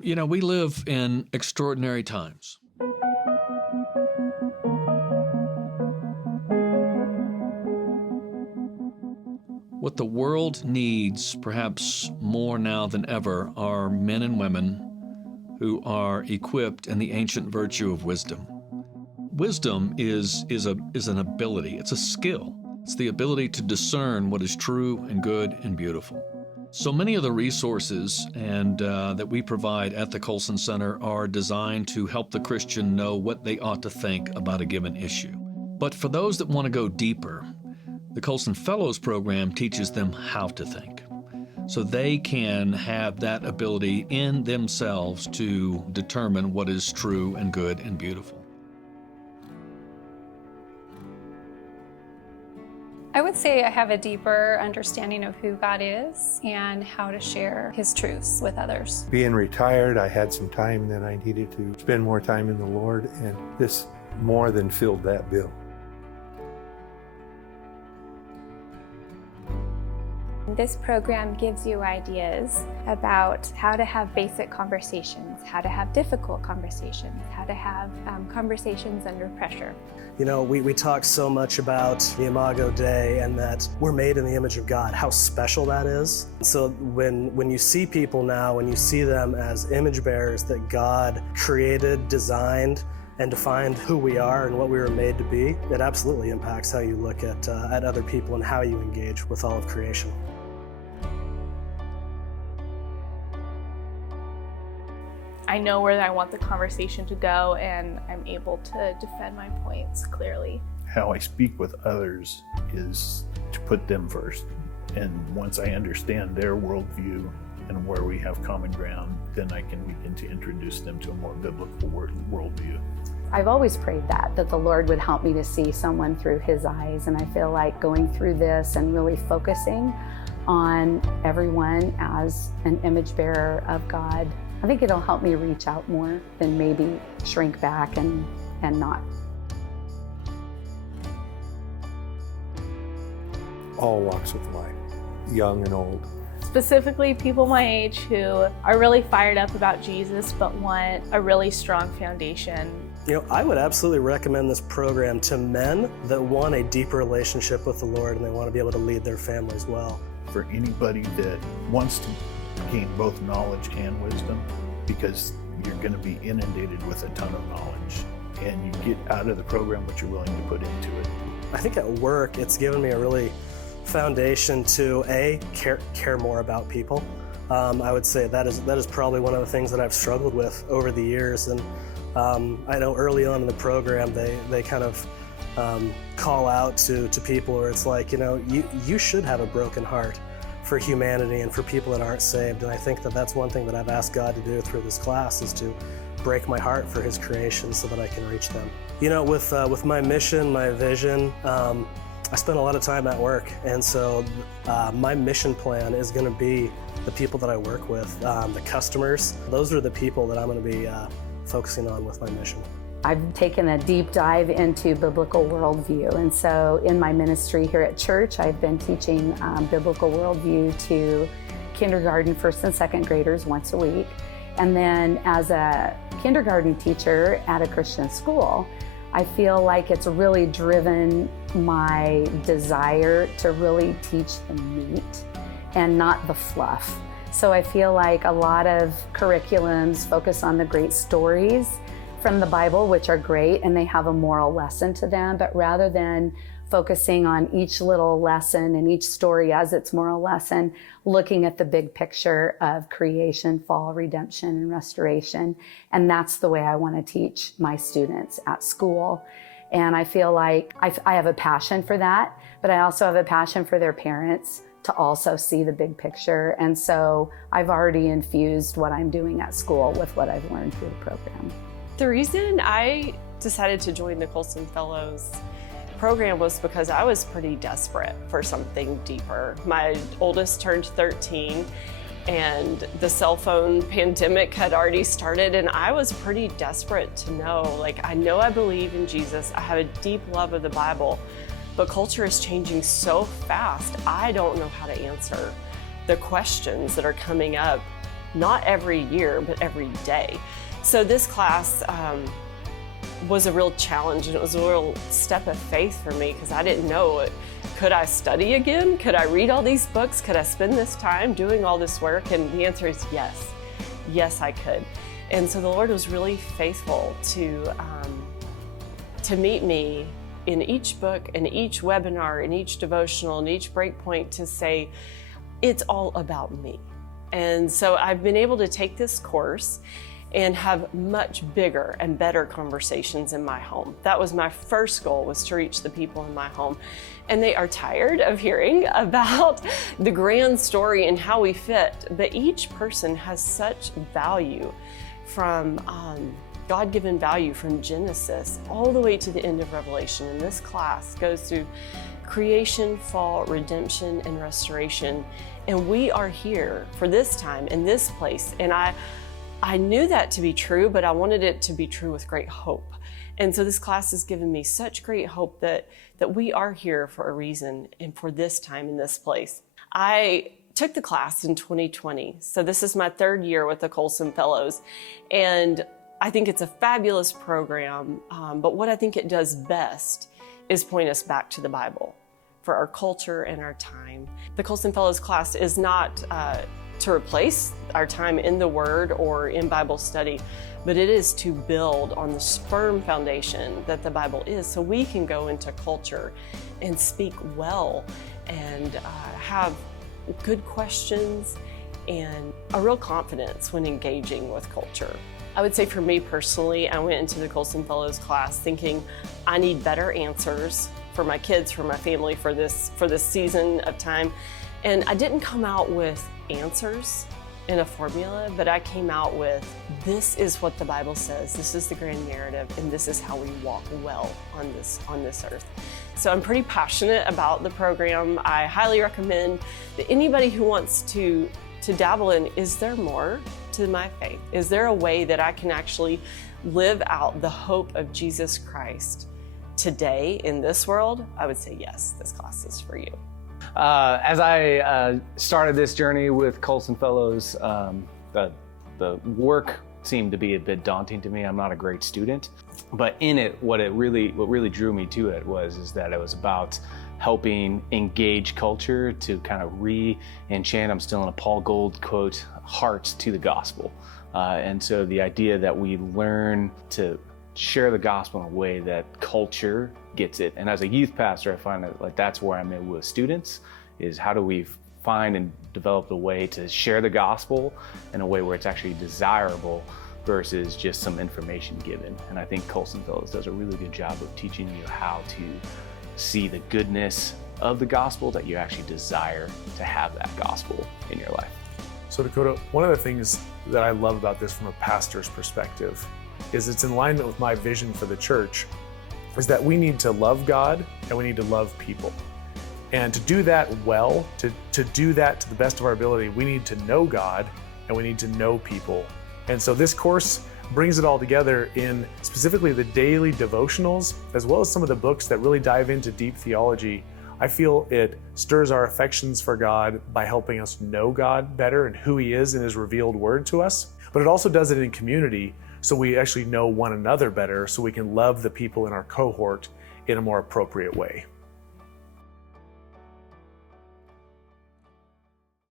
You know, we live in extraordinary times. What the world needs, perhaps more now than ever, are men and women who are equipped in the ancient virtue of wisdom. Wisdom is an ability, it's a skill. It's the ability to discern what is true and good and beautiful. So many of the resources that we provide at the Colson Center are designed to help the Christian know what they ought to think about a given issue. But for those that want to go deeper, the Colson Fellows Program teaches them how to think, so they can have that ability in themselves to determine what is true and good and beautiful. I would say I have a deeper understanding of who God is and how to share His truths with others. Being retired, I had some time that I needed to spend more time in the Lord, and this more than filled that bill. This program gives you ideas about how to have basic conversations, how to have difficult conversations, how to have conversations under pressure. You know, we talk so much about the Imago Dei and that we're made in the image of God, how special that is. So when you see people now, when you see them as image bearers that God created, designed, and defined who we are and what we were made to be, it absolutely impacts how you look at other people and how you engage with all of creation. I know where I want the conversation to go, and I'm able to defend my points clearly. How I speak with others is to put them first. And once I understand their worldview and where we have common ground, then I can begin to introduce them to a more biblical worldview. I've always prayed that the Lord would help me to see someone through His eyes, and I feel like going through this and really focusing on everyone as an image bearer of God, I think it'll help me reach out more than maybe shrink back and not. All walks of life, young and old. Specifically, people my age who are really fired up about Jesus but want a really strong foundation. You know, I would absolutely recommend this program to men that want a deeper relationship with the Lord and they want to be able to lead their families well. For anybody that wants to gain both knowledge and wisdom, because you're going to be inundated with a ton of knowledge, and you get out of the program what you're willing to put into it. I think at work, it's given me a really foundation to care more about people. I would say that is probably one of the things that I've struggled with over the years. And I know early on in the program, they kind of call out to people where it's like, you know, you should have a broken heart for humanity and for people that aren't saved. And I think that that's one thing that I've asked God to do through this class, is to break my heart for His creation so that I can reach them. You know, with my mission, my vision, I spend a lot of time at work, and so my mission plan is going to be the people that I work with, the customers. Those are the people that I'm going to be focusing on with my mission. I've taken a deep dive into biblical worldview, and so in my ministry here at church, I've been teaching biblical worldview to kindergarten, first and second graders once a week. And then as a kindergarten teacher at a Christian school, I feel like it's really driven my desire to really teach the meat and not the fluff. So I feel like a lot of curriculums focus on the great stories from the Bible, which are great, and they have a moral lesson to them, but rather than focusing on each little lesson and each story as its moral lesson, looking at the big picture of creation, fall, redemption, and restoration. And that's the way I want to teach my students at school. And I feel like I have a passion for that, but I also have a passion for their parents to also see the big picture. And so I've already infused what I'm doing at school with what I've learned through the program. The reason I decided to join the Colson Fellows program was because I was pretty desperate for something deeper. My oldest turned 13 and the cell phone pandemic had already started, and I was pretty desperate to know, like, I know I believe in Jesus, I have a deep love of the Bible, but culture is changing so fast, I don't know how to answer the questions that are coming up not every year, but every day. So this class was a real challenge, and it was a real step of faith for me because I didn't know it. Could I study again? Could I read all these books? Could I spend this time doing all this work? And the answer is yes. Yes, I could. And so the Lord was really faithful to meet me in each book, in each webinar, in each devotional, in each breakpoint to say, it's all about me. And so I've been able to take this course and have much bigger and better conversations in my home. That was my first goal, was to reach the people in my home. And they are tired of hearing about the grand story and how we fit, but each person has such value from God-given value from Genesis all the way to the end of Revelation. And this class goes through creation, fall, redemption, and restoration. And we are here for this time in this place. And I knew that to be true, but I wanted it to be true with great hope. And so this class has given me such great hope that we are here for a reason and for this time in this place. I took the class in 2020. So this is my third year with the Colson Fellows. And I think it's a fabulous program, but what I think it does best is point us back to the Bible for our culture and our time. The Colson Fellows class is not to replace our time in the Word or in Bible study, but it is to build on the firm foundation that the Bible is, so we can go into culture and speak well and have good questions and a real confidence when engaging with culture. I would say for me personally, I went into the Colson Fellows class thinking I need better answers for my kids, for my family, for this season of time. And I didn't come out with answers in a formula, but I came out with, this is what the Bible says, this is the grand narrative, and this is how we walk well on this earth. So I'm pretty passionate about the program. I highly recommend that anybody who wants to dabble in, is there more to my faith? Is there a way that I can actually live out the hope of Jesus Christ today in this world? I would say yes, this class is for you. As I started this journey with Colson Fellows, the work seemed to be a bit daunting to me. I'm not a great student, but in it, what really drew me to it was that it was about helping engage culture to kind of re-enchant, I'm still in a Paul Gold quote, hearts to the gospel. And so the idea that we learn to share the gospel in a way that culture gets it. And as a youth pastor, I find that like that's where I'm in with students, is how do we find and develop a way to share the gospel in a way where it's actually desirable versus just some information given. And I think Colson Fellows does a really good job of teaching you how to see the goodness of the gospel, that you actually desire to have that gospel in your life. So Dakota, one of the things that I love about this from a pastor's perspective is it's in alignment with my vision for the church, is that we need to love God and we need to love people. And to do that well, to do that to the best of our ability, we need to know God and we need to know people. And so this course brings it all together in specifically the daily devotionals, as well as some of the books that really dive into deep theology. I feel it stirs our affections for God by helping us know God better and who He is in His revealed word to us. But it also does it in community, so we actually know one another better, so we can love the people in our cohort in a more appropriate way.